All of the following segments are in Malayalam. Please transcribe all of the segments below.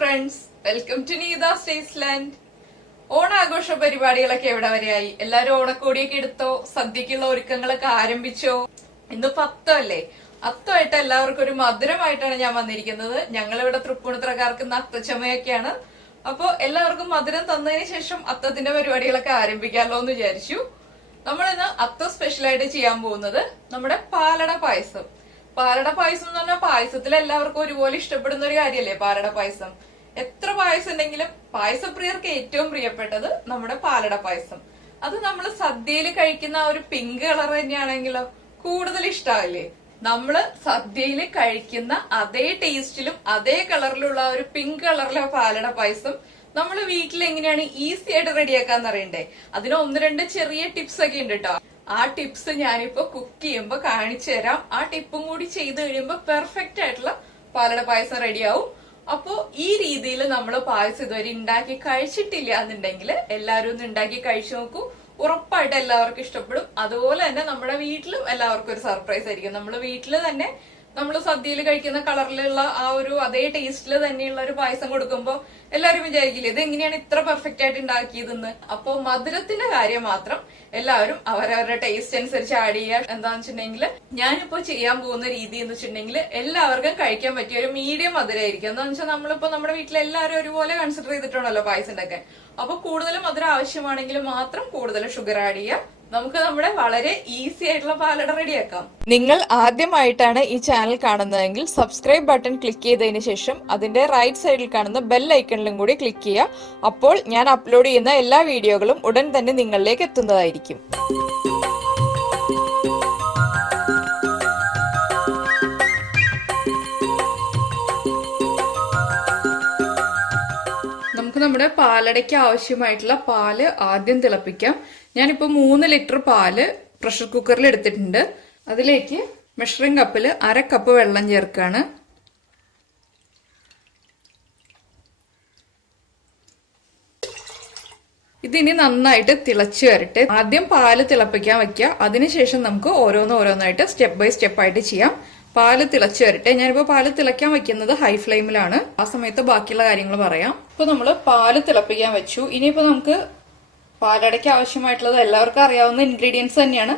Friends, welcome to Neeta's Tasteland. ഓണാഘോഷ പരിപാടികളൊക്കെ എവിടെ വരെയായി? എല്ലാരും ഓണക്കോടിയൊക്കെ എടുത്തോ? സദ്യക്കുള്ള ഒരുക്കങ്ങളൊക്കെ ആരംഭിച്ചോ? ഇന്ന് 10 അല്ലേ? അത്തമായിട്ട് എല്ലാവർക്കും ഒരു മധുരമായിട്ടാണ് ഞാൻ വന്നിരിക്കുന്നത്. ഞങ്ങളിവിടെ തൃപ്പൂണിത്തുറക്കാർക്ക് ഇന്ന് അത്തച്ചമയൊക്കെയാണ്. അപ്പൊ എല്ലാവർക്കും മധുരം തന്നതിന് ശേഷം അത്തത്തിന്റെ പരിപാടികളൊക്കെ ആരംഭിക്കാമല്ലോ എന്ന് വിചാരിച്ചു. നമ്മളിന്ന് അത്ത സ്പെഷ്യലായിട്ട് ചെയ്യാൻ പോകുന്നത് നമ്മുടെ പാലട പായസം. പാലട പായസം എന്ന് പറഞ്ഞാൽ പായസത്തിൽ എല്ലാവർക്കും ഒരുപോലെ ഇഷ്ടപ്പെടുന്ന ഒരു കാര്യമല്ലേ പാലട പായസം. എത്ര പായസം ഉണ്ടെങ്കിലും പായസപ്രിയർക്ക് ഏറ്റവും പ്രിയപ്പെട്ടത് നമ്മുടെ പാലട പായസം. അത് നമ്മൾ സദ്യയിൽ കഴിക്കുന്ന ആ ഒരു പിങ്ക് കളർ തന്നെയാണെങ്കിലോ കൂടുതൽ ഇഷ്ടാവില്ലേ? നമ്മള് സദ്യയിൽ കഴിക്കുന്ന അതേ ടേസ്റ്റിലും അതേ കളറിലുള്ള ഒരു പിങ്ക് കളറിലെ പാലട പായസം നമ്മൾ വീട്ടിൽ എങ്ങനെയാണ് ഈസി ആയിട്ട് റെഡിയാക്കാന്ന് അറിയണ്ടേ? അതിന് 1-2 ചെറിയ ടിപ്സ് ഒക്കെ ഉണ്ട് കേട്ടോ. ആ ടിപ്സ് ഞാനിപ്പോ കുക്ക് ചെയ്യുമ്പോ കാണിച്ചു തരാം. ആ ടിപ്പും കൂടി ചെയ്ത് കഴിയുമ്പോ പെർഫെക്റ്റ് ആയിട്ടുള്ള പാലട പായസം റെഡിയാവും. അപ്പോ ഈ രീതിയിൽ നമ്മൾ പായസം ഇതുവരെ ഉണ്ടാക്കി കഴിച്ചിട്ടില്ല എന്നുണ്ടെങ്കിൽ എല്ലാവരും ഒന്ന് ഉണ്ടാക്കി കഴിച്ചു നോക്കൂ. ഉറപ്പായിട്ട് എല്ലാവർക്കും ഇഷ്ടപ്പെടും. അതുപോലെ തന്നെ നമ്മുടെ വീട്ടിലും എല്ലാവർക്കും ഒരു സർപ്രൈസ് ആയിരിക്കും. നമ്മൾ വീട്ടിൽ തന്നെ നമ്മൾ സദ്യയിൽ കഴിക്കുന്ന കളറിലുള്ള ആ ഒരു അതേ ടേസ്റ്റിൽ തന്നെയുള്ള ഒരു പായസം കൊടുക്കുമ്പോൾ എല്ലാവരും വിചാരിക്കില്ലേ ഇത് എങ്ങനെയാണ് ഇത്ര പെർഫെക്റ്റ് ആയിട്ട് ഉണ്ടാക്കിയതെന്ന്. അപ്പൊ മധുരത്തിന്റെ കാര്യം മാത്രം എല്ലാവരും അവരവരുടെ ടേസ്റ്റ് അനുസരിച്ച് ആഡ് ചെയ്യുക. എന്താന്ന് വെച്ചിട്ടുണ്ടെങ്കിൽ ഞാനിപ്പോ ചെയ്യാൻ പോകുന്ന രീതി എന്ന് വെച്ചിട്ടുണ്ടെങ്കിൽ എല്ലാവർക്കും കഴിക്കാൻ പറ്റിയ ഒരു മീഡിയം മധുരമായിരിക്കും. എന്താണെന്ന് വെച്ചാൽ നമ്മളിപ്പോ നമ്മുടെ വീട്ടിൽ എല്ലാവരും ഒരുപോലെ കൺസിഡർ ചെയ്തിട്ടുണ്ടല്ലോ പായസം ഉണ്ടാക്കാൻ. അപ്പൊ കൂടുതൽ മധുരം ആവശ്യമാണെങ്കിൽ മാത്രം കൂടുതൽ ഷുഗർ ആഡ് ചെയ്യുക. നമുക്ക് നമ്മുടെ വളരെ ഈസി ആയിട്ടുള്ള പാലട റെഡിയാക്കാം. നിങ്ങൾ ആദ്യമായിട്ടാണ് ഈ ചാനൽ കാണുന്നതെങ്കിൽ സബ്സ്ക്രൈബ് ബട്ടൺ ക്ലിക്ക് ചെയ്തതിന് ശേഷം അതിന്റെ റൈറ്റ് സൈഡിൽ കാണുന്ന ബെൽ ഐക്കണിലും കൂടി ക്ലിക്ക് ചെയ്യുക. അപ്പോൾ ഞാൻ അപ്ലോഡ് ചെയ്യുന്ന എല്ലാ വീഡിയോകളും ഉടൻ തന്നെ നിങ്ങളിലേക്ക് എത്തുന്നതായിരിക്കും. നമുക്ക് നമ്മുടെ പാലടയ്ക്ക് ആവശ്യമായിട്ടുള്ള പാല് ആദ്യം തിളപ്പിക്കാം. ഞാനിപ്പോ 3 ലിറ്റർ പാല് പ്രഷർ കുക്കറിൽ എടുത്തിട്ടുണ്ട്. അതിലേക്ക് മെഷറിംഗ് കപ്പിൽ 1/2 കപ്പ് വെള്ളം ചേർക്കാണ്. ഇതിനി നന്നായിട്ട് തിളച്ചു വരട്ടെ. ആദ്യം പാല് തിളപ്പിക്കാൻ വെക്കുക. അതിനുശേഷം നമുക്ക് ഓരോന്നായിട്ട് സ്റ്റെപ്പ് ബൈ സ്റ്റെപ്പ് ആയിട്ട് ചെയ്യാം. പാല് തിളച്ചു വരട്ടെ. ഞാനിപ്പോ പാല് തിളയ്ക്കാൻ വെക്കുന്നത് ഹൈ ഫ്ലെയിമിലാണ്. ആ സമയത്ത് ബാക്കിയുള്ള കാര്യങ്ങൾ പറയാം. ഇപ്പൊ നമ്മള് പാല് തിളപ്പിക്കാൻ വെച്ചു. ഇനിയിപ്പോ നമുക്ക് പാലടയ്ക്ക് ആവശ്യമായിട്ടുള്ളത് എല്ലാവർക്കും അറിയാവുന്ന ഇൻഗ്രീഡിയൻസ് തന്നെയാണ്.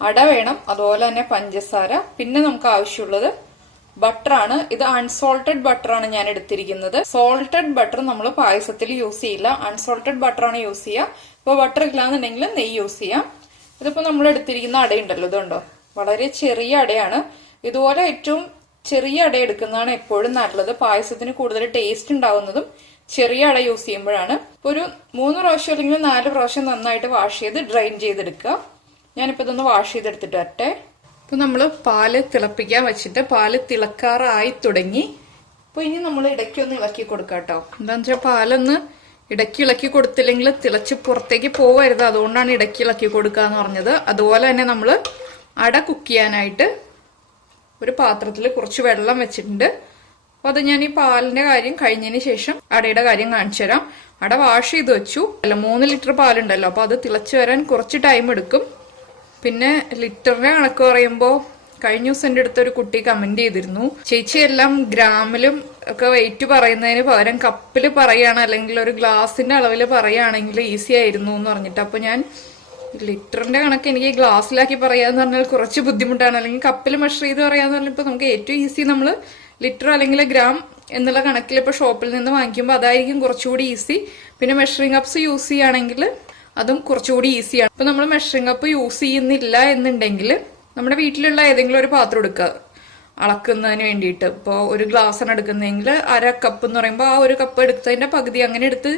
അട വേണം, അതുപോലെ തന്നെ പഞ്ചസാര, പിന്നെ നമുക്ക് ആവശ്യമുള്ളത് ബട്ടറാണ്. ഇത് അൺസോൾട്ടഡ് ബട്ടറാണ് ഞാൻ എടുത്തിരിക്കുന്നത്. സോൾട്ടഡ് ബട്ടർ നമ്മൾ പായസത്തിൽ യൂസ് ചെയ്യില്ല. അൺസോൾട്ടഡ് ബട്ടറാണ് യൂസ് ചെയ്യുക. ഇപ്പൊ ബട്ടർ ഇല്ലാന്നുണ്ടെങ്കിൽ നെയ്യ് യൂസ് ചെയ്യാം. ഇതിപ്പോ നമ്മൾ എടുത്തിരിക്കുന്ന അടയുണ്ടല്ലോ, ഇതുണ്ടോ, വളരെ ചെറിയ അടയാണ്. ഇതുപോലെ ഏറ്റവും ചെറിയ അട എടുക്കുന്നതാണ് എപ്പോഴും നല്ലത്. പായസത്തിന് കൂടുതൽ ടേസ്റ്റ് ഉണ്ടാവുന്നതും ചെറിയ അട യൂസ് ചെയ്യുമ്പോഴാണ്. ഒരു 3 പ്രാവശ്യം അല്ലെങ്കിൽ 4 പ്രാവശ്യം നന്നായിട്ട് വാഷ് ചെയ്ത് ഡ്രെയിൻ ചെയ്തെടുക്കുക. ഞാനിപ്പോ ഇതൊന്ന് വാഷ് ചെയ്തെടുത്തിട്ട് വരട്ടെ. ഇപ്പൊ നമ്മള് പാല് തിളപ്പിക്കാൻ വെച്ചിട്ട് പാല് തിളക്കാറായി തുടങ്ങി. അപ്പൊ ഇനി നമ്മൾ ഇടയ്ക്കൊന്ന് ഇളക്കി കൊടുക്കാം കേട്ടോ. എന്താന്ന് വെച്ചാൽ പാലൊന്ന് ഇടയ്ക്ക് ഇളക്കി കൊടുത്തില്ലെങ്കിൽ തിളച്ച് പുറത്തേക്ക് പോവരുത്. അതുകൊണ്ടാണ് ഇടയ്ക്ക് ഇളക്കി കൊടുക്കുക എന്ന് പറഞ്ഞത്. അതുപോലെ തന്നെ നമ്മള് അട കുക്ക് ചെയ്യാനായിട്ട് ഒരു പാത്രത്തിൽ കുറച്ച് വെള്ളം വെച്ചിട്ടുണ്ട്. അപ്പൊ അത് ഞാൻ ഈ പാലിന്റെ കാര്യം കഴിഞ്ഞതിന് ശേഷം അടയുടെ കാര്യം കാണിച്ചു തരാം. അട വാഷ് ചെയ്ത് വെച്ചു. 3 ലിറ്റർ പാലുണ്ടല്ലോ, അപ്പൊ അത് തിളച്ചു വരാൻ കുറച്ച് ടൈം എടുക്കും. പിന്നെ ലിറ്ററിന്റെ കണക്ക് പറയുമ്പോൾ കഴിഞ്ഞ ദിവസം എൻ്റെ അടുത്ത് ഒരു കുട്ടി കമന്റ് ചെയ്തിരുന്നു, ചേച്ചി എല്ലാം ഗ്രാമിലും ഒക്കെ വെയിറ്റ് പറയുന്നതിന് പകരം കപ്പിൽ പറയുകയാണ് അല്ലെങ്കിൽ ഒരു ഗ്ലാസിന്റെ അളവിൽ പറയുകയാണെങ്കിൽ ഈസി ആയിരുന്നു എന്ന് പറഞ്ഞിട്ട്. അപ്പൊ ഞാൻ ലിറ്ററിന്റെ കണക്ക് എനിക്ക് ഗ്ലാസ്സിലാക്കി പറയാന്ന് പറഞ്ഞാൽ കുറച്ച് ബുദ്ധിമുട്ടാണ്. അല്ലെങ്കിൽ കപ്പിൽ മെഷർ ചെയ്ത് പറയാന്ന് പറഞ്ഞപ്പോൾ നമുക്ക് ഏറ്റവും ഈസി നമ്മൾ ലിറ്റർ അല്ലെങ്കിൽ ഗ്രാം എന്നുള്ള കണക്കിൽ ഇപ്പൊ ഷോപ്പിൽ നിന്ന് വാങ്ങിക്കുമ്പോൾ അതായിരിക്കും കുറച്ചുകൂടി ഈസി. പിന്നെ മെഷറിംഗ് കപ്സ് യൂസ് ചെയ്യുകയാണെങ്കിൽ അതും കുറച്ചുകൂടി ഈസിയാണ്. ഇപ്പൊ നമ്മൾ മെഷറിംഗ് കപ്പ് യൂസ് ചെയ്യുന്നില്ല എന്നുണ്ടെങ്കിൽ നമ്മുടെ വീട്ടിലുള്ള ഏതെങ്കിലും ഒരു പാത്രം എടുക്കുക അളക്കുന്നതിന് വേണ്ടിയിട്ട്. ഇപ്പോൾ ഒരു ഗ്ലാസ്സാണ് എടുക്കുന്നതെങ്കിൽ 1/2 കപ്പ് എന്ന് പറയുമ്പോൾ ആ ഒരു കപ്പ് എടുത്തതിന്റെ പകുതി അങ്ങനെ എടുത്ത്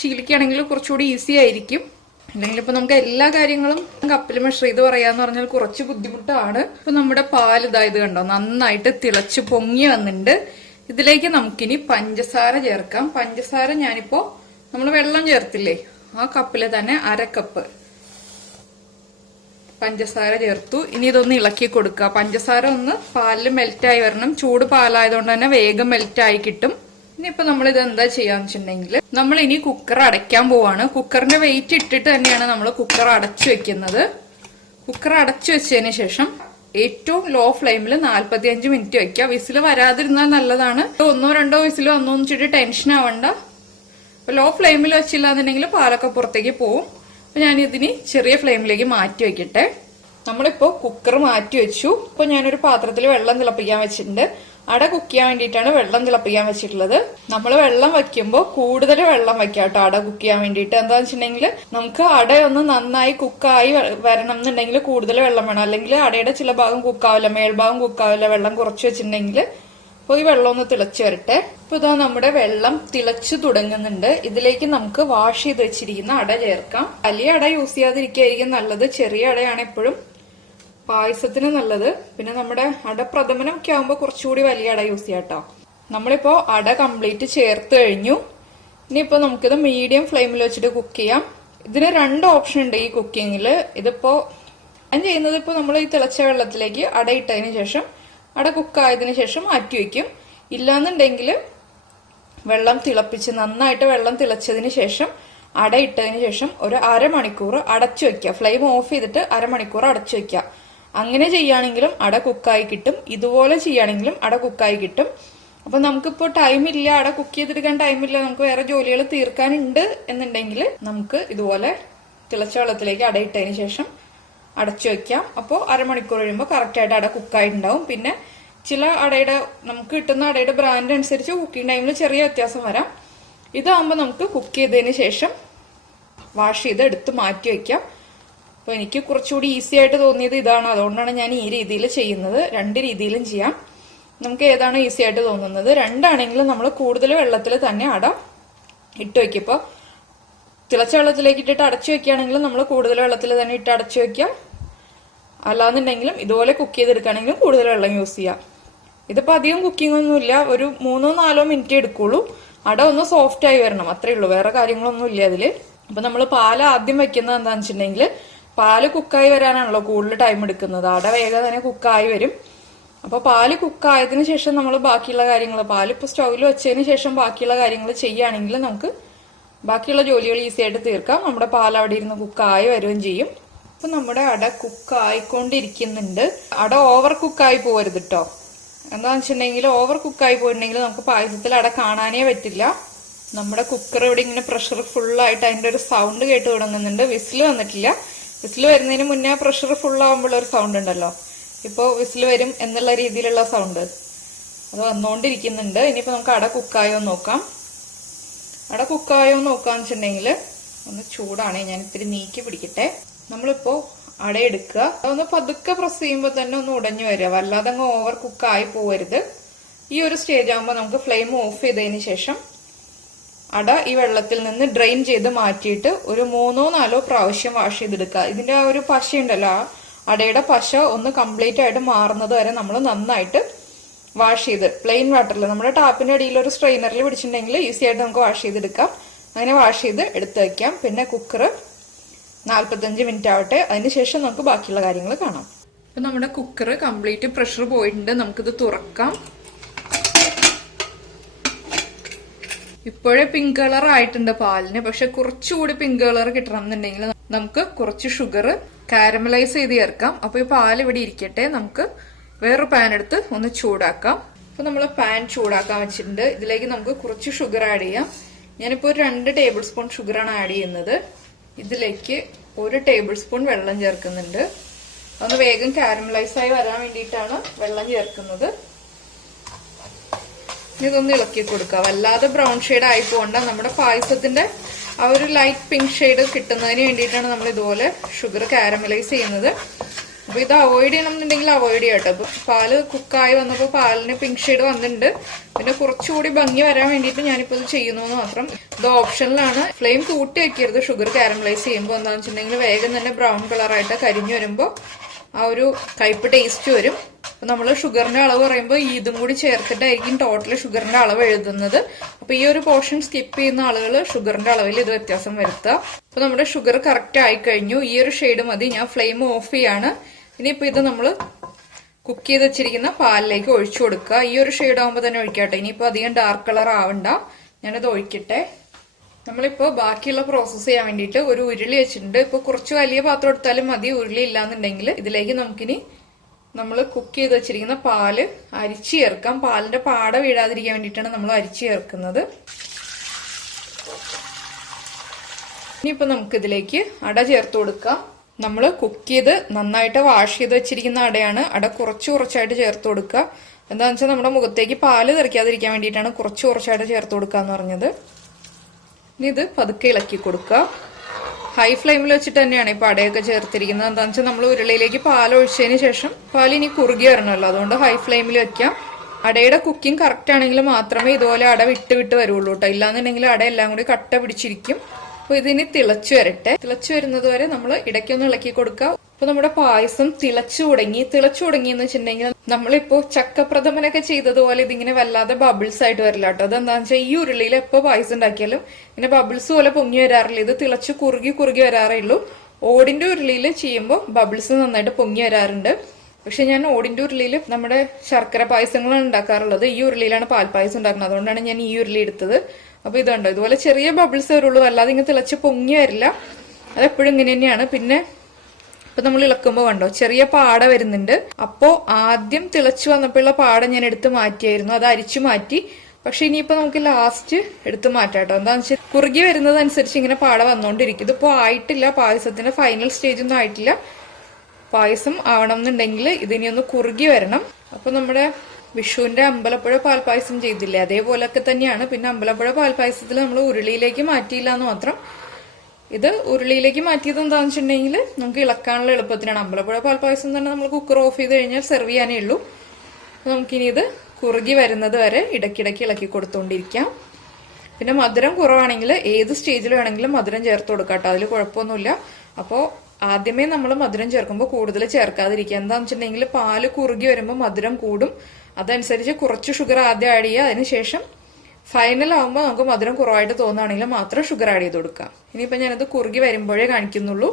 ശീലിക്കുകയാണെങ്കിൽ കുറച്ചുകൂടി ഈസി ആയിരിക്കും. അല്ലെങ്കിൽ ഇപ്പൊ നമുക്ക് എല്ലാ കാര്യങ്ങളും കപ്പിൽ മെഷർ ചെയ്ത് പറയാന്ന് പറഞ്ഞാൽ കുറച്ച് ബുദ്ധിമുട്ടാണ്. ഇപ്പൊ നമ്മുടെ പാൽ ഇതായത് കണ്ടോ നന്നായിട്ട് തിളച്ച് പൊങ്ങി വന്നിട്ടുണ്ട്. ഇതിലേക്ക് നമുക്കിനി പഞ്ചസാര ചേർക്കാം. പഞ്ചസാര ഞാനിപ്പോ നമ്മൾ വെള്ളം ചേർത്തില്ലേ ആ കപ്പില് തന്നെ 1/2 കപ്പ് പഞ്ചസാര ചേർത്തു. ഇനി ഇതൊന്ന് ഇളക്കി കൊടുക്കുക. പഞ്ചസാര ഒന്ന് പാലിൽ മെൽറ്റായി വരണം. ചൂട് പാലായതുകൊണ്ട് തന്നെ വേഗം മെൽറ്റായി കിട്ടും. ഇനിയിപ്പോ നമ്മൾ ഇത് എന്താ ചെയ്യാന്ന് വെച്ചിട്ടുണ്ടെങ്കിൽ നമ്മൾ ഇനി കുക്കർ അടയ്ക്കാൻ പോവാണ്. കുക്കറിന്റെ വെയിറ്റ് ഇട്ടിട്ട് തന്നെയാണ് നമ്മൾ കുക്കർ അടച്ചു വെക്കുന്നത്. കുക്കർ അടച്ചു വെച്ചതിന് ശേഷം ഏറ്റവും ലോ ഫ്ലെയിമിൽ 45 മിനിറ്റ് വെക്കുക. വിസിൽ വരാതിരുന്നാൽ നല്ലതാണ്. 1-2 വിസിൽ വന്നോന്ന് വെച്ചിട്ട് ടെൻഷൻ ആവണ്ട. ലോ ഫ്ലെയിമിൽ വെച്ചില്ല എന്നുണ്ടെങ്കിൽ പാലൊക്കെ പുറത്തേക്ക് പോവും. അപ്പൊ ഞാൻ ഇതിന് ചെറിയ ഫ്ലെയിമിലേക്ക് മാറ്റി വെക്കട്ടെ. നമ്മളിപ്പോ കുക്കർ മാറ്റി വെച്ചു. ഇപ്പൊ ഞാനൊരു പാത്രത്തിൽ വെള്ളം തിളപ്പിക്കാൻ വെച്ചിട്ടുണ്ട്. അട കുക്ക് ചെയ്യാൻ വേണ്ടിയിട്ടാണ് വെള്ളം തിളപ്പിക്കാൻ വെച്ചിട്ടുള്ളത്. നമ്മൾ വെള്ളം വെക്കുമ്പോൾ കൂടുതൽ വെള്ളം വെക്കാം കേട്ടോ അട കുക്ക് ചെയ്യാൻ വേണ്ടിയിട്ട്. എന്താന്ന് വെച്ചിട്ടുണ്ടെങ്കിൽ നമുക്ക് അട ഒന്ന് നന്നായി കുക്കായി വരണം എന്നുണ്ടെങ്കിൽ കൂടുതൽ വെള്ളം വേണം. അല്ലെങ്കിൽ അടയുടെ ചില ഭാഗം കുക്കാവില്ല, മേൽഭാഗം കുക്കാവില്ല. വെള്ളം കുറച്ച് വെച്ചിട്ടുണ്ടെങ്കിൽ അപ്പൊ ഈ വെള്ളം ഒന്ന് തിളച്ചു വരട്ടെ. ഇപ്പൊ ഇതാ നമ്മുടെ വെള്ളം തിളച്ചു തുടങ്ങുന്നുണ്ട്. ഇതിലേക്ക് നമുക്ക് വാഷ് ചെയ്ത് വെച്ചിരിക്കുന്ന അട ചേർക്കാം. വലിയ അട യൂസ് ചെയ്യാതിരിക്കുകയായിരിക്കും നല്ലത്. ചെറിയ അടയാണ് എപ്പോഴും പായസത്തിന് നല്ലത്. പിന്നെ നമ്മുടെ അടപ്രഥമനം ഒക്കെ ആകുമ്പോൾ കുറച്ചുകൂടി വലിയ അട യൂസ് ചെയ്യാം കേട്ടോ. നമ്മളിപ്പോ അട കംപ്ലീറ്റ് ചേർത്ത് കഴിഞ്ഞു. ഇനിയിപ്പോ നമുക്കിത് മീഡിയം ഫ്ലെയിമിൽ വെച്ചിട്ട് കുക്ക് ചെയ്യാം. ഇതിന് 2 ഓപ്ഷൻ ഉണ്ട് ഈ കുക്കിങ്ങില്. ഇതിപ്പോ ഞാൻ ചെയ്യുന്നത് ഇപ്പൊ നമ്മൾ ഈ തിളച്ച വെള്ളത്തിലേക്ക് അട ഇട്ടതിന് ശേഷം അട കുക്കായതിനു ശേഷം മാറ്റി വെക്കും. ഇല്ലാന്നുണ്ടെങ്കിൽ വെള്ളം തിളപ്പിച്ച് നന്നായിട്ട് വെള്ളം തിളച്ചതിന് ശേഷം അട ഇട്ടതിന് ശേഷം ഒരു അരമണിക്കൂർ അടച്ചു വെക്കുക. ഫ്ലെയിം ഓഫ് ചെയ്തിട്ട് അരമണിക്കൂർ അടച്ചു വെക്കുക. അങ്ങനെ ചെയ്യുകയാണെങ്കിലും അട കുക്കായി കിട്ടും. ഇതുപോലെ ചെയ്യുകയാണെങ്കിലും അട കുക്കായി കിട്ടും. അപ്പൊ നമുക്കിപ്പോ ടൈമില്ല, അട കുക്ക് ചെയ്തെടുക്കാൻ ടൈമില്ല, നമുക്ക് വേറെ ജോലികൾ തീർക്കാനുണ്ട് എന്നുണ്ടെങ്കിൽ നമുക്ക് ഇതുപോലെ തിളച്ച വെള്ളത്തിലേക്ക് അട ഇട്ടതിന് ശേഷം അടച്ചു വെക്കാം. അപ്പോൾ അരമണിക്കൂർ കഴിയുമ്പോൾ കറക്റ്റായിട്ട് അട കുക്കായിട്ടുണ്ടാവും. പിന്നെ ചില അടയുടെ നമുക്ക് കിട്ടുന്ന അടയുടെ ബ്രാൻഡ് അനുസരിച്ച് കുക്കിംഗ് ടൈമിൽ ചെറിയ വ്യത്യാസം വരാം. ഇതാകുമ്പോൾ നമുക്ക് കുക്ക് ചെയ്തതിന് ശേഷം വാഷ് ചെയ്ത് എടുത്ത് മാറ്റി വെക്കാം. അപ്പൊ എനിക്ക് കുറച്ചുകൂടി ഈസി ആയിട്ട് തോന്നിയത് ഇതാണ്. അതുകൊണ്ടാണ് ഞാൻ ഈ രീതിയിൽ ചെയ്യുന്നത്. 2 രീതിയിലും ചെയ്യാം. നമുക്ക് ഏതാണ് ഈസി ആയിട്ട് തോന്നുന്നത്. രണ്ടാണെങ്കിലും നമ്മൾ കൂടുതൽ വെള്ളത്തിൽ തന്നെ അട ഇട്ട് വെക്കും. ഇപ്പൊ തിളച്ച വെള്ളത്തിലേക്ക് ഇട്ടിട്ട് അടച്ചു വെക്കുകയാണെങ്കിൽ നമ്മൾ കൂടുതൽ വെള്ളത്തിൽ തന്നെ ഇട്ട് അടച്ചു വെക്കുക. അല്ലാന്നുണ്ടെങ്കിലും ഇതുപോലെ കുക്ക് ചെയ്തെടുക്കുകയാണെങ്കിലും കൂടുതൽ വെള്ളം യൂസ് ചെയ്യാം. ഇതിപ്പോ അധികം കുക്കിംഗ് ഒന്നുമില്ല. ഒരു 3-4 മിനിറ്റ് എടുക്കുള്ളൂ. അട ഒന്ന് സോഫ്റ്റ് ആയി വരണം, അത്രേ ഉള്ളൂ. വേറെ കാര്യങ്ങളൊന്നും ഇല്ല അതില്. അപ്പൊ നമ്മൾ പാല് ആദ്യം വെക്കുന്നത് എന്താണെന്ന് വെച്ചിട്ടുണ്ടെങ്കിൽ പാല് കുക്കായി വരാനാണല്ലോ കൂടുതൽ ടൈം എടുക്കുന്നത്. അട വേഗം തന്നെ കുക്കായി വരും. അപ്പൊ പാല് കുക്കായതിനു ശേഷം നമ്മൾ ബാക്കിയുള്ള കാര്യങ്ങൾ, പാലിപ്പോ സ്റ്റൗവിൽ വെച്ചതിന് ശേഷം ബാക്കിയുള്ള കാര്യങ്ങൾ ചെയ്യുകയാണെങ്കിൽ നമുക്ക് ബാക്കിയുള്ള ജോലികൾ ഈസി ആയിട്ട് തീർക്കാം. നമ്മുടെ പാൽ അവിടെ ഇരുന്ന് കുക്കായി വരികയും ചെയ്യും. അപ്പൊ നമ്മുടെ അട കുക്കായിക്കൊണ്ടിരിക്കുന്നുണ്ട്. അട ഓവർ കുക്കായി പോകരുത് കേട്ടോ. എന്താന്ന് വെച്ചിട്ടുണ്ടെങ്കിൽ ഓവർ കുക്കായി പോയിട്ടുണ്ടെങ്കിൽ നമുക്ക് പായസത്തിൽ അട കാണാനേ പറ്റില്ല. നമ്മുടെ കുക്കർ ഇവിടെ ഇങ്ങനെ പ്രഷർ ഫുള്ളായിട്ട് അതിന്റെ ഒരു സൗണ്ട് കേട്ട് തുടങ്ങുന്നുണ്ട്. വിസിൽ വന്നിട്ടില്ല. വിസിൽ വരുന്നതിന് മുന്നേ പ്രഷർ ഫുൾ ആകുമ്പോൾ ഒരു സൗണ്ട് ഉണ്ടല്ലോ. ഇപ്പൊ വിസിൽ വരും എന്നുള്ള രീതിയിലുള്ള സൗണ്ട് അത് വന്നുകൊണ്ടിരിക്കുന്നുണ്ട്. ഇനിയിപ്പോ നമുക്ക് അട കുക്കായോ നോക്കാം. അട കുക്കായോ നോക്കാന്ന് വെച്ചിട്ടുണ്ടെങ്കിൽ ഒന്ന് ചൂടാണ്. ഞാൻ ഇത്തിരി നീക്കി പിടിക്കട്ടെ. നമ്മളിപ്പോ അട എടുക്കുക. അതൊന്ന് പതുക്കെ പ്രസ് ചെയ്യുമ്പോൾ തന്നെ ഒന്ന് ഉടഞ്ഞു വരിക. വല്ലാതെ അങ്ങ് ഓവർ കുക്കായി പോവരുത്. ഈ ഒരു സ്റ്റേജ് ആകുമ്പോൾ നമുക്ക് ഫ്ലെയിം ഓഫ് ചെയ്തതിന് ശേഷം അട ഈ വെള്ളത്തിൽ നിന്ന് ഡ്രെയിൻ ചെയ്ത് മാറ്റിയിട്ട് ഒരു 3-4 പ്രാവശ്യം വാഷ് ചെയ്തെടുക്കുക. ഇതിന്റെ ആ ഒരു പശ ഉണ്ടല്ലോ, അടയുടെ പശ ഒന്ന് കംപ്ലീറ്റ് ആയിട്ട് മാറുന്നത് വരെ നമ്മൾ നന്നായിട്ട് വാഷ് ചെയ്ത് പ്ലെയിൻ വാട്ടറിൽ നമ്മുടെ ടാപ്പിന്റെ അടിയിൽ ഒരു സ്ട്രെയിനറിൽ പിടിച്ചിട്ടുണ്ടെങ്കിൽ ഈസി ആയിട്ട് നമുക്ക് വാഷ് ചെയ്തെടുക്കാം. അങ്ങനെ വാഷ് ചെയ്ത് എടുത്ത് വയ്ക്കാം. പിന്നെ കുക്കർ 45 മിനിറ്റ് ആവട്ടെ. അതിനുശേഷം നമുക്ക് ബാക്കിയുള്ള കാര്യങ്ങൾ കാണാം. അപ്പൊ നമ്മുടെ കുക്കർ കംപ്ലീറ്റ് പ്രഷർ പോയിട്ടുണ്ട്. നമുക്കിത് തുറക്കാം. ഇപ്പോഴേ പിങ്ക് കളർ ആയിട്ടുണ്ട് പാലിന്. പക്ഷെ കുറച്ചുകൂടി പിങ്ക് കളർ കിട്ടണം എന്നുണ്ടെങ്കിൽ നമുക്ക് കുറച്ച് ഷുഗർ കാരമലൈസ് ചെയ്ത് ചേർക്കാം. അപ്പൊ ഈ പാൽ ഇവിടെ ഇരിക്കട്ടെ. നമുക്ക് വേറൊരു പാൻ എടുത്ത് ഒന്ന് ചൂടാക്കാം. അപ്പൊ നമ്മൾ പാൻ ചൂടാക്കാൻ വെച്ചിട്ടുണ്ട്. ഇതിലേക്ക് നമുക്ക് കുറച്ച് ഷുഗർ ആഡ് ചെയ്യാം. ഞാനിപ്പോ 2 ടേബിൾ സ്പൂൺ ഷുഗറാണ് ആഡ് ചെയ്യുന്നത്. ഇതിലേക്ക് 1 ടേബിൾ സ്പൂൺ വെള്ളം ചേർക്കുന്നുണ്ട്. അതൊന്ന് വേഗം കാരമലൈസ് ആയി വരാൻ വേണ്ടിയിട്ടാണ് വെള്ളം ചേർക്കുന്നത്. ഇതൊന്ന് ഇളക്കി കൊടുക്കുക. വല്ലാതെ ബ്രൗൺ ഷെയ്ഡ് ആയി പോകണ്ട. നമ്മുടെ പായസത്തിന്റെ ആ ഒരു ലൈറ്റ് പിങ്ക് ഷെയ്ഡ് കിട്ടുന്നതിന് വേണ്ടിയിട്ടാണ് നമ്മൾ ഇതുപോലെ ഷുഗർ കാരമലൈസ് ചെയ്യുന്നത്. അപ്പൊ ഇത് അവോയ്ഡ് ചെയ്യണം എന്നുണ്ടെങ്കിൽ അവോയ്ഡ് ചെയ്യാം കേട്ടോ. അപ്പൊ പാല് കുക്കായി വന്നപ്പോൾ പാലിന് പിങ്ക് ഷെയ്ഡ് വന്നിട്ടുണ്ട്. പിന്നെ കുറച്ചുകൂടി ഭംഗി വരാൻ വേണ്ടിയിട്ട് ഞാനിപ്പോൾ ഇത് ചെയ്യുന്നു എന്ന് മാത്രം. ഇത് ഓപ്ഷനിലാണ്. ഫ്ലെയിം കൂട്ടി വെക്കരുത് ഷുഗർ കാരമലൈസ് ചെയ്യുമ്പോൾ. എന്താണെന്ന് വെച്ചിട്ടുണ്ടെങ്കിൽ വേഗം തന്നെ ബ്രൗൺ കളറായിട്ട് കരിഞ്ഞു വരുമ്പോൾ ആ ഒരു കയ്പ് ടേസ്റ്റ് വരും. അപ്പൊ നമ്മൾ ഷുഗറിന്റെ അളവ് പറയുമ്പോൾ ഇതും കൂടി ചേർത്തിട്ടായിരിക്കും ടോട്ടൽ ഷുഗറിന്റെ അളവ് എഴുതുന്നത്. അപ്പൊ ഈ ഒരു പോർഷൻ സ്കിപ്പ് ചെയ്യുന്ന ആളുകൾ ഷുഗറിന്റെ അളവിൽ ഇത് വ്യത്യാസം വരുത്തുക. അപ്പൊ നമ്മുടെ ഷുഗർ കറക്റ്റ് ആയി കഴിഞ്ഞു. ഈ ഒരു ഷെയ്ഡ് മതി. ഞാൻ ഫ്ലെയിം ഓഫ് ചെയ്യാണ്. ഇനിയിപ്പോ ഇത് നമ്മൾ കുക്ക് ചെയ്ത് വെച്ചിരിക്കുന്ന പാലിലേക്ക് ഒഴിച്ചു കൊടുക്കുക. ഈ ഒരു ഷെയ്ഡ് ആകുമ്പോൾ തന്നെ ഒഴിക്കട്ടെ. ഇനിയിപ്പോ അധികം ഡാർക്ക് കളർ ആവണ്ട. ഞാനത് ഒഴിക്കട്ടെ. നമ്മളിപ്പോ ബാക്കിയുള്ള പ്രോസസ്സ് ചെയ്യാൻ വേണ്ടിയിട്ട് ഒരു ഉരുളി വെച്ചിട്ടുണ്ട്. ഇപ്പൊ കുറച്ച് വലിയ പാത്രം എടുത്താലും മതി. ഉരുളി ഇല്ലാന്നുണ്ടെങ്കിൽ ഇതിലേക്ക് നമുക്കിനി നമ്മൾ കുക്ക് ചെയ്ത് വെച്ചിരിക്കുന്ന പാല് അരിച്ചു ചേർക്കാം. പാലിന്റെ പാട വീഴാതിരിക്കാൻ വേണ്ടിയിട്ടാണ് നമ്മൾ അരിച്ചു ചേർക്കുന്നത്. ഇനിയിപ്പോ നമുക്ക് ഇതിലേക്ക് അട ചേർത്ത് കൊടുക്കാം. നമ്മൾ കുക്ക് ചെയ്ത് നന്നായിട്ട് വാഷ് ചെയ്ത് വെച്ചിരിക്കുന്ന അടയാണ്. അട കുറച്ചായിട്ട് ചേർത്ത് കൊടുക്കുക. എന്താണെന്ന് വെച്ചാൽ നമ്മുടെ മുഖത്തേക്ക് പാല് തെറിക്കാതിരിക്കാൻ വേണ്ടിയിട്ടാണ് കുറച്ചായിട്ട് ചേർത്ത് കൊടുക്കുക എന്ന് പറഞ്ഞത്. ഇനി ഇത് പതുക്കെ ഇളക്കി കൊടുക്കുക. ഹൈ ഫ്ലെയിമിൽ വെച്ചിട്ട് തന്നെയാണ് ഇപ്പൊ അടയൊക്കെ ചേർത്തിരിക്കുന്നത്. എന്താണെന്ന് വെച്ചാൽ നമ്മൾ ഉരുളിയിലേക്ക് പാൽ ഒഴിച്ചതിന് ശേഷം പാൽ ഇനി കുറുകി വരണമല്ലോ, അതുകൊണ്ട് ഹൈ ഫ്ലെയിമിൽ വെക്കാം. അടയുടെ കുക്കിംഗ് കറക്റ്റ് ആണെങ്കിൽ മാത്രമേ ഇതുപോലെ അട വിട്ട് വരുള്ളൂ കേട്ടോ. ഇല്ലാന്നുണ്ടെങ്കിൽ അട എല്ലാം കൂടി കട്ട പിടിച്ചിരിക്കും. അപ്പൊ ഇതിനി തിളച്ചു വരട്ടെ. തിളച്ചു വരുന്നത് വരെ നമ്മൾ ഇടയ്ക്കൊന്ന് ഇളക്കി കൊടുക്കുക. അപ്പൊ നമ്മുടെ പായസം തിളച്ചു തുടങ്ങി എന്ന് വെച്ചിട്ടുണ്ടെങ്കിൽ നമ്മളിപ്പോ ചക്കപ്രഥമനൊക്കെ ചെയ്തതുപോലെ ഇതിങ്ങനെ വല്ലാതെ ബബിൾസ് ആയിട്ട് വരില്ല കേട്ടോ. അതെന്താന്ന് വെച്ചാൽ ഈ ഉരുളിയിൽ എപ്പോ പായസം ഉണ്ടാക്കിയാലും ഇങ്ങനെ ബബിൾസ് പോലെ പൊങ്ങി വരാറില്ല. ഇത് തിളച്ചു കുറുകി വരാറേ ഉള്ളൂ. ഓടിന്റെ ഉരുളിയിൽ ചെയ്യുമ്പോൾ ബബിൾസ് നന്നായിട്ട് പൊങ്ങി വരാറുണ്ട്. പക്ഷെ ഞാൻ ഓടിന്റെ ഉരുളിയിൽ നമ്മുടെ ശർക്കര പായസങ്ങളാണ് ഉണ്ടാക്കാറുള്ളത്. ഈ ഉരുളിയിലാണ് പാൽപ്പായസം ഉണ്ടാക്കുന്നത്. അതുകൊണ്ടാണ് ഞാൻ ഈ ഉരുളി എടുത്തത്. അപ്പൊ ഇതുണ്ടോ, ഇതുപോലെ ചെറിയ ബബിൾസ് വരുള്ളൂ, അല്ലാതെ ഇങ്ങനെ തിളച്ച് പൊങ്ങി വരില്ല. അതെപ്പോഴും ഇങ്ങനെ തന്നെയാണ്. പിന്നെ ഇപ്പൊ നമ്മൾ ഇളക്കുമ്പോ കണ്ടോ ചെറിയ പാട വരുന്നുണ്ട്. അപ്പോ ആദ്യം തിളച്ചു വന്നപ്പോഴുള്ള പാട ഞാൻ എടുത്ത് മാറ്റിയായിരുന്നു, അത് അരിച്ചു മാറ്റി. പക്ഷെ ഇനിയിപ്പോ നമുക്ക് ലാസ്റ്റ് എടുത്ത് മാറ്റാട്ടോ. എന്താണെന്ന് വെച്ചാൽ കുറുകി വരുന്നതനുസരിച്ച് ഇങ്ങനെ പാട വന്നോണ്ടിരിക്കും. ഇതിപ്പോ ആയിട്ടില്ല, പായസത്തിന്റെ ഫൈനൽ സ്റ്റേജ് ഒന്നും ആയിട്ടില്ല. പായസം ആവണം എന്നുണ്ടെങ്കിൽ ഇതിനി ഒന്ന് കുറുകി വരണം. അപ്പൊ നമ്മുടെ വിഷുവിന്റെ അമ്പലപ്പുഴ പാൽപ്പായസം ചെയ്തില്ലേ, അതേപോലൊക്കെ തന്നെയാണ്. പിന്നെ അമ്പലപ്പുഴ പാൽപ്പായസത്തിൽ നമ്മൾ ഉരുളിയിലേക്ക് മാറ്റിയില്ല എന്ന് മാത്രം. ഇത് ഉരുളിയിലേക്ക് മാറ്റിയത് എന്താണെന്ന് വെച്ചിട്ടുണ്ടെങ്കിൽ നമുക്ക് ഇളക്കാനുള്ള എളുപ്പത്തിനാണ്. അമ്പലപ്പുഴ പാൽപ്പായസം തന്നെ നമ്മൾ കുക്കർ ഓഫ് ചെയ്ത് കഴിഞ്ഞാൽ സെർവ് ചെയ്യാനേ ഉള്ളൂ. നമുക്കിനി ഇത് കുറുകി വരുന്നത് വരെ ഇടയ്ക്കിടയ്ക്ക് ഇളക്കി കൊടുത്തോണ്ടിരിക്കാം. പിന്നെ മധുരം കുറവാണെങ്കിൽ ഏത് സ്റ്റേജിൽ വേണമെങ്കിലും മധുരം ചേർത്ത് കൊടുക്കാം കേട്ടോ, അതിൽ കുഴപ്പമൊന്നുമില്ല. അപ്പോൾ ആദ്യമേ നമ്മൾ മധുരം ചേർക്കുമ്പോൾ കൂടുതൽ ചേർക്കാതിരിക്കുക. എന്താണെന്ന് വെച്ചിട്ടുണ്ടെങ്കിൽ പാല് കുറുകി വരുമ്പോൾ മധുരം കൂടും. അതനുസരിച്ച് കുറച്ച് ഷുഗർ ആദ്യം ആഡ് ചെയ്യുക. അതിനുശേഷം ഫൈനൽ ആകുമ്പോൾ നമുക്ക് മധുരം കുറവായിട്ട് തോന്നുകയാണെങ്കിൽ മാത്രം ഷുഗർ ആഡ് ചെയ്ത് കൊടുക്കാം. ഇനിയിപ്പോൾ ഞാനത് കുറുകി വരുമ്പോഴേ കാണിക്കുന്നുള്ളൂ.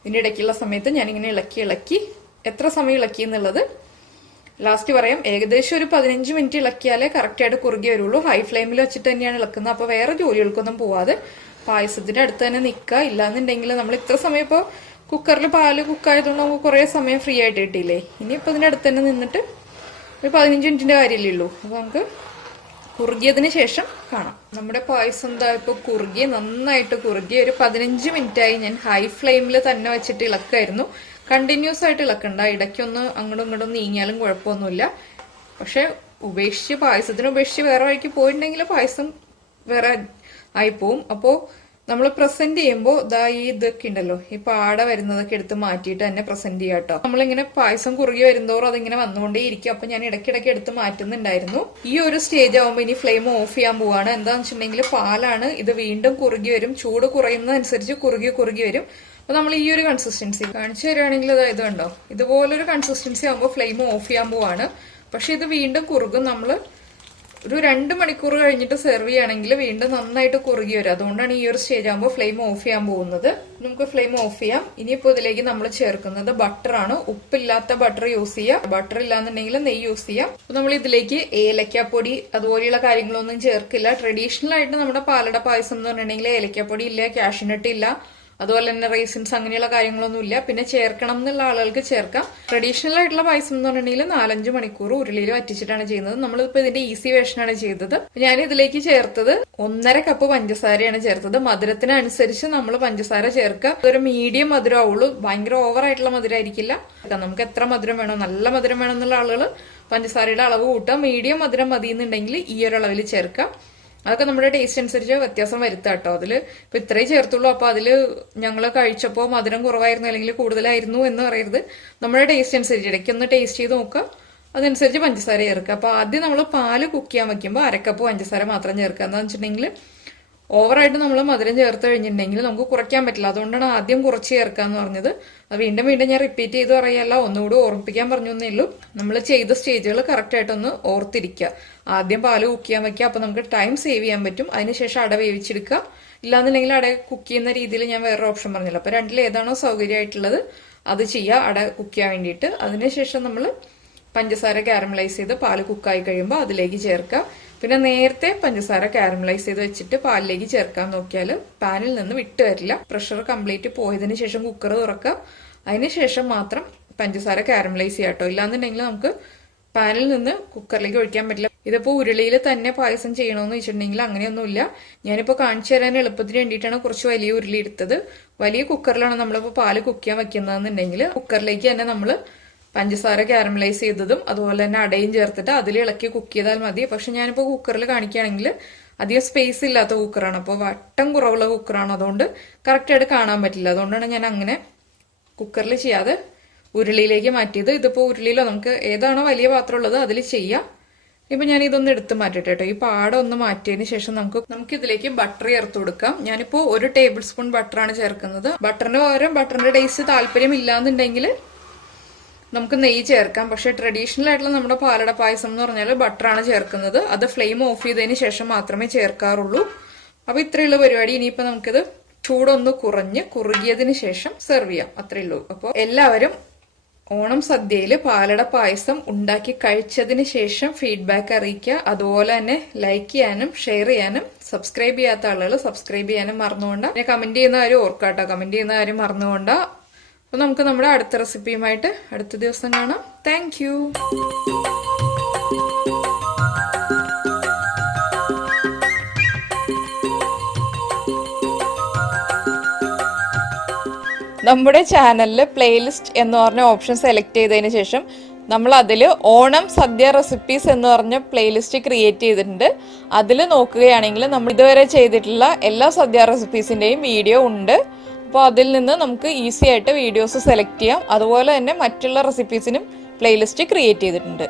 ഇതിൻ്റെ ഇടയ്ക്കുള്ള സമയത്ത് ഞാനിങ്ങനെ ഇളക്കി എത്ര സമയം ഇളക്കി എന്നുള്ളത് ലാസ്റ്റ് പറയാം. ഏകദേശം ഒരു 15 മിനിറ്റ് ഇളക്കിയാലേ കറക്റ്റായിട്ട് കുറുകി വരുള്ളൂ. ഹൈ ഫ്ലെയിമിൽ വെച്ചിട്ട് തന്നെയാണ് ഇളക്കുന്നത്. അപ്പോൾ വേറെ ജോലികൾക്കൊന്നും പോവാതെ പായസത്തിന്റെ അടുത്ത് തന്നെ നിൽക്കുക. ഇല്ലാന്നുണ്ടെങ്കിൽ നമ്മൾ ഇത്ര സമയം ഇപ്പോൾ കുക്കറിൽ പാല് കുക്കായതുകൊണ്ട് നമുക്ക് കുറേ സമയം ഫ്രീ ആയിട്ട് കിട്ടിയില്ലേ. ഇനിയിപ്പോൾ ഇതിന്റെ അടുത്ത് തന്നെ നിന്നിട്ട് ഒരു 15 മിനിറ്റിന്റെ കാര്യമല്ലേ ഉള്ളൂ. അപ്പോൾ നമുക്ക് കുറുകിയതിന് ശേഷം കാണാം. നമ്മുടെ പായസം എന്താ ഇപ്പോൾ കുറുകി, നന്നായിട്ട് കുറുകി. ഒരു 15 മിനിറ്റായി ഞാൻ ഹൈ ഫ്ലെയിമിൽ തന്നെ വെച്ചിട്ട് ഇളക്കായിരുന്നു. കണ്ടിന്യൂസ് ആയിട്ട് ഇളക്കണ്ട, ഇടയ്ക്കൊന്ന് അങ്ങോട്ടും ഇങ്ങോട്ടും നീങ്ങിയാലും കുഴപ്പമൊന്നുമില്ല. പക്ഷെ പായസത്തിന് ഉപേക്ഷിച്ച് വേറെ വഴിക്ക് പോയിട്ടുണ്ടെങ്കിൽ പായസം വേറെ ആയിപ്പോവും. അപ്പോൾ നമ്മൾ പ്രസന്റ് ചെയ്യുമ്പോൾ ഈ ഇതൊക്കെ ഉണ്ടല്ലോ, ഈ പാട വരുന്നതൊക്കെ എടുത്ത് മാറ്റിയിട്ട് തന്നെ പ്രസന്റ് ചെയ്യാം കേട്ടോ. നമ്മളിങ്ങനെ പായസം കുറുകി വരുന്നതോറും അതിങ്ങനെ വന്നുകൊണ്ടേ ഇരിക്കും. അപ്പൊ ഞാൻ ഇടയ്ക്കിടയ്ക്ക് എടുത്ത് മാറ്റുന്നുണ്ടായിരുന്നു. ഈ ഒരു സ്റ്റേജ് ആവുമ്പോൾ ഇനി ഫ്ലെയിം ഓഫ് ചെയ്യാൻ പോവാണ്. എന്താണെന്ന് വെച്ചിട്ടുണ്ടെങ്കിൽ പാലാണ്, ഇത് വീണ്ടും കുറുകി വരും. ചൂട് കുറയുന്നതനുസരിച്ച് കുറുകി വരും. അപ്പൊ നമ്മൾ ഈ ഒരു കൺസിസ്റ്റൻസി കാണിച്ചു തരികയാണെങ്കിൽ ഇത് കണ്ടോ, ഇതുപോലൊരു കൺസിസ്റ്റൻസി ആകുമ്പോൾ ഫ്ലെയിം ഓഫ് ചെയ്യാൻ പോവാണ്. പക്ഷെ ഇത് വീണ്ടും കുറുകും. നമ്മൾ ഒരു 2 മണിക്കൂർ കഴിഞ്ഞിട്ട് സെർവ് ചെയ്യുകയാണെങ്കിൽ വീണ്ടും നന്നായിട്ട് കുറുകി വരും. അതുകൊണ്ടാണ് ഈ ഒരു സ്റ്റേജ് ആകുമ്പോൾ ഫ്ലെയിം ഓഫ് ചെയ്യാൻ പോകുന്നത്. നമുക്ക് ഫ്ലെയിം ഓഫ് ചെയ്യാം. ഇനിയിപ്പോൾ ഇതിലേക്ക് നമ്മൾ ചേർക്കുന്നത് ബട്ടറാണ്. ഉപ്പില്ലാത്ത ബട്ടർ യൂസ് ചെയ്യുക. ബട്ടർ ഇല്ലാന്നുണ്ടെങ്കിൽ നെയ്യ് യൂസ് ചെയ്യാം. അപ്പൊ നമ്മൾ ഇതിലേക്ക് ഏലക്കാപ്പൊടി അതുപോലെയുള്ള കാര്യങ്ങളൊന്നും ചേർക്കില്ല. ട്രഡീഷണൽ ആയിട്ട് നമ്മുടെ പാലട പായസം എന്ന് പറഞ്ഞിട്ടുണ്ടെങ്കിൽ ഏലക്കാപ്പൊടി ഇല്ല, കാഷ്യൂനട്ട് ഇല്ല, അതുപോലെ തന്നെ റൈസിൻസ് അങ്ങനെയുള്ള കാര്യങ്ങളൊന്നും ഇല്ല. പിന്നെ ചേർക്കണം എന്നുള്ള ആളുകൾക്ക് ചേർക്കാം. ട്രഡീഷണൽ ആയിട്ടുള്ള പായസം എന്ന് പറഞ്ഞിട്ടുണ്ടെങ്കിൽ 4-5 മണിക്കൂർ ഉരുളിയിൽ വറ്റിച്ചിട്ടാണ് ചെയ്യുന്നത്. നമ്മളിപ്പോ ഇതിന്റെ ഈസി വേർഷനാണ് ചെയ്തത്. ഞാൻ ഇതിലേക്ക് ചേർത്തത് 1.5 കപ്പ് പഞ്ചസാരയാണ് ചേർത്തത്. മധുരത്തിനനുസരിച്ച് നമ്മൾ പഞ്ചസാര ചേർക്കുക. ഒരു മീഡിയം മധുരം ആവുള്ളൂ, ഭയങ്കര ഓവർ ആയിട്ടുള്ള മധുരമായിരിക്കില്ല. നമുക്ക് എത്ര മധുരം വേണോ, നല്ല മധുരം വേണമെന്നുള്ള ആളുകൾ പഞ്ചസാരയുടെ അളവ് കൂട്ടുക. മീഡിയം മധുരം മതി എന്നുണ്ടെങ്കിൽ ഈ ഒരു അളവിൽ ചേർക്കുക. അതൊക്കെ നമ്മുടെ ടേസ്റ്റ് അനുസരിച്ച് വ്യത്യാസം വരുത്താം കേട്ടോ. അതിൽ ഇപ്പൊ ഇത്രേ ചേർത്തുള്ളൂ, അപ്പൊ അതില് ഞങ്ങൾ കഴിച്ചപ്പോൾ മധുരം കുറവായിരുന്നു അല്ലെങ്കിൽ കൂടുതലായിരുന്നു എന്ന് പറയരുത്. നമ്മുടെ ടേസ്റ്റ് അനുസരിച്ച് ഇടയ്ക്കൊന്ന് ടേസ്റ്റ് ചെയ്ത് നോക്കുക, അതനുസരിച്ച് പഞ്ചസാര ചേർക്കുക. അപ്പൊ ആദ്യം നമ്മൾ പാല് കുക്ക് ചെയ്യാൻ വെക്കുമ്പോൾ 1/2 കപ്പ് പഞ്ചസാര മാത്രം ചേർക്കുക. എന്താണെന്ന് വെച്ചിട്ടുണ്ടെങ്കിൽ ഓവറായിട്ട് നമ്മൾ മധുരം ചേർത്ത് കഴിഞ്ഞിട്ടുണ്ടെങ്കിൽ നമുക്ക് കുറയ്ക്കാൻ പറ്റില്ല. അതുകൊണ്ടാണ് ആദ്യം കുറച്ച് ചേർക്കുക എന്ന് പറഞ്ഞത്. അത് വീണ്ടും ഞാൻ റിപ്പീറ്റ് ചെയ്ത് പറയല്ല, ഒന്നുകൂടി ഓർമ്മിപ്പിക്കാൻ പറഞ്ഞു എന്നേ ഉള്ളൂ. നമ്മൾ ചെയ്ത സ്റ്റേജുകൾ കറക്റ്റ് ആയിട്ടൊന്ന് ഓർത്തിരിക്കുക. ആദ്യം പാല് കുക്ക് ചെയ്യാൻ വെക്കുക, അപ്പൊ നമുക്ക് ടൈം സേവ് ചെയ്യാൻ പറ്റും. അതിനുശേഷം അട വേവിച്ചെടുക്കുക. ഇല്ലാന്നുണ്ടെങ്കിൽ അട കുക്ക് ചെയ്യുന്ന രീതിയിൽ ഞാൻ വേറൊരു ഓപ്ഷൻ പറഞ്ഞല്ലോ. അപ്പൊ രണ്ടിൽ ഏതാണോ സൗകര്യമായിട്ടുള്ളത് അത് ചെയ്യുക അട കുക്ക് ചെയ്യാൻ വേണ്ടിയിട്ട്. അതിനുശേഷം നമ്മൾ പഞ്ചസാര കാരമലൈസ് ചെയ്ത് പാല് കുക്കായി കഴിയുമ്പോൾ അതിലേക്ക് ചേർക്കുക. പിന്നെ നേരത്തെ പഞ്ചസാര കാരമലൈസ് ചെയ്ത് വെച്ചിട്ട് പാലിലേക്ക് ചേർക്കാൻ നോക്കിയാൽ പാനിൽ നിന്ന് വിട്ട് വരില്ല. പ്രഷർ കംപ്ലീറ്റ് പോയതിനു ശേഷം കുക്കർ തുറക്കുക. അതിനുശേഷം മാത്രം പഞ്ചസാര കാരമലൈസ് ചെയ്യാം കേട്ടോ. ഇല്ലാന്നുണ്ടെങ്കിൽ നമുക്ക് പാനിൽ നിന്ന് കുക്കറിലേക്ക് ഒഴിക്കാൻ പറ്റില്ല. ഇതിപ്പോ ഉരുളിയിൽ തന്നെ പായസം ചെയ്യണമെന്ന് വെച്ചിട്ടുണ്ടെങ്കിൽ അങ്ങനെയൊന്നുമില്ല. ഞാനിപ്പോ കാണിച്ചു തരാൻ എളുപ്പത്തിന് വേണ്ടിയിട്ടാണ് കുറച്ച് വലിയ ഉരുളി എടുത്തത്. വലിയ കുക്കറിലാണ് നമ്മളിപ്പോ പാല് കുക്ക് ചെയ്യാൻ വെക്കുന്നതെന്നുണ്ടെങ്കിൽ കുക്കറിലേക്ക് തന്നെ നമ്മൾ പഞ്ചസാര കാരമലൈസ് ചെയ്തതും അതുപോലെ തന്നെ അടയും ചേർത്തിട്ട് അതിൽ ഇളക്കി കുക്ക് ചെയ്താൽ മതി. പക്ഷെ ഞാനിപ്പോ കുക്കറിൽ കാണിക്കുകയാണെങ്കിൽ അധികം സ്പേസ് ഇല്ലാത്ത കുക്കറാണ്, അപ്പോൾ വട്ടം കുറവുള്ള കുക്കറാണ്, അതുകൊണ്ട് കറക്റ്റായിട്ട് കാണാൻ പറ്റില്ല. അതുകൊണ്ടാണ് ഞാൻ അങ്ങനെ കുക്കറിൽ ചെയ്യാതെ ഉരുളിയിലേക്ക് മാറ്റിയത്. ഇതിപ്പോ ഉരുളിയിലോ നമുക്ക് ഏതാണോ വലിയ പാത്രം ഉള്ളത് അതിൽ ചെയ്യാം. ഇപ്പൊ ഞാൻ ഇതൊന്ന് എടുത്ത് മാറ്റിട്ട് കേട്ടോ. ഈ പാടം ഒന്ന് മാറ്റിയതിന് ശേഷം നമുക്ക് ഇതിലേക്ക് ബട്ടർ ചേർത്ത് കൊടുക്കാം. ഞാനിപ്പോ 1 ടേബിൾ സ്പൂൺ ബട്ടറാണ് ചേർക്കുന്നത്. ബട്ടറിന് പകരം ബട്ടറിന്റെ ടേസ്റ്റ് താല്പര്യം ഇല്ലാന്നുണ്ടെങ്കിൽ നമുക്ക് നെയ്യ് ചേർക്കാം. പക്ഷെ ട്രഡീഷണൽ ആയിട്ടുള്ള നമ്മുടെ പാലട പായസം എന്ന് പറഞ്ഞാൽ ബട്ടറാണ് ചേർക്കുന്നത്. അത് ഫ്ലെയിം ഓഫ് ചെയ്തതിന് ശേഷം മാത്രമേ ചേർക്കാറുള്ളൂ. അപ്പൊ ഇത്രയുള്ള പരിപാടി. ഇനിയിപ്പോ നമുക്കിത് ചൂടൊന്ന് കുറുകിയതിന് ശേഷം സെർവ് ചെയ്യാം. അത്രേ ഉള്ളൂ. അപ്പോൾ എല്ലാവരും ഓണം സദ്യയിൽ പാലട പായസം ഉണ്ടാക്കി കഴിച്ചതിന് ശേഷം ഫീഡ്ബാക്ക് അറിയിക്കുക. അതുപോലെ തന്നെ ലൈക്ക് ചെയ്യാനും ഷെയർ ചെയ്യാനും സബ്സ്ക്രൈബ് ചെയ്യാത്ത ആളുകൾ സബ്സ്ക്രൈബ് ചെയ്യാനും മറന്നുകൊണ്ടാ. പിന്നെ കമന്റ് ചെയ്യുന്ന കാര്യം ഓർക്കാട്ടോ, കമന്റ് ചെയ്യുന്ന കാര്യം മറന്നുകൊണ്ടാ. അപ്പൊ നമുക്ക് നമ്മുടെ അടുത്ത റെസിപ്പിയുമായിട്ട് അടുത്ത ദിവസം കാണാം. Thank you. നമ്മുടെ ചാനലിൽ പ്ലേലിസ്റ്റ് എന്ന് പറഞ്ഞ ഓപ്ഷൻ സെലക്ട് ചെയ്തതിന് ശേഷം നമ്മൾ അതിൽ ഓണം സദ്യ റെസിപ്പീസ് എന്ന് പറഞ്ഞ പ്ലേലിസ്റ്റ് ക്രിയേറ്റ് ചെയ്തിട്ടുണ്ട്. അതിൽ നോക്കുകയാണെങ്കിൽ നമ്മൾ ഇതുവരെ ചെയ്തിട്ടുള്ള എല്ലാ സദ്യ റെസിപ്പീസിൻ്റെയും വീഡിയോ ഉണ്ട്. അപ്പോൾ അതിൽ നിന്ന് നമുക്ക് ഈസി ആയിട്ട് വീഡിയോസ് സെലക്ട് ചെയ്യാം. അതുപോലെ തന്നെ മറ്റുള്ള റെസിപ്പീസിനും പ്ലേലിസ്റ്റ് ക്രിയേറ്റ് ചെയ്തിട്ടുണ്ട്.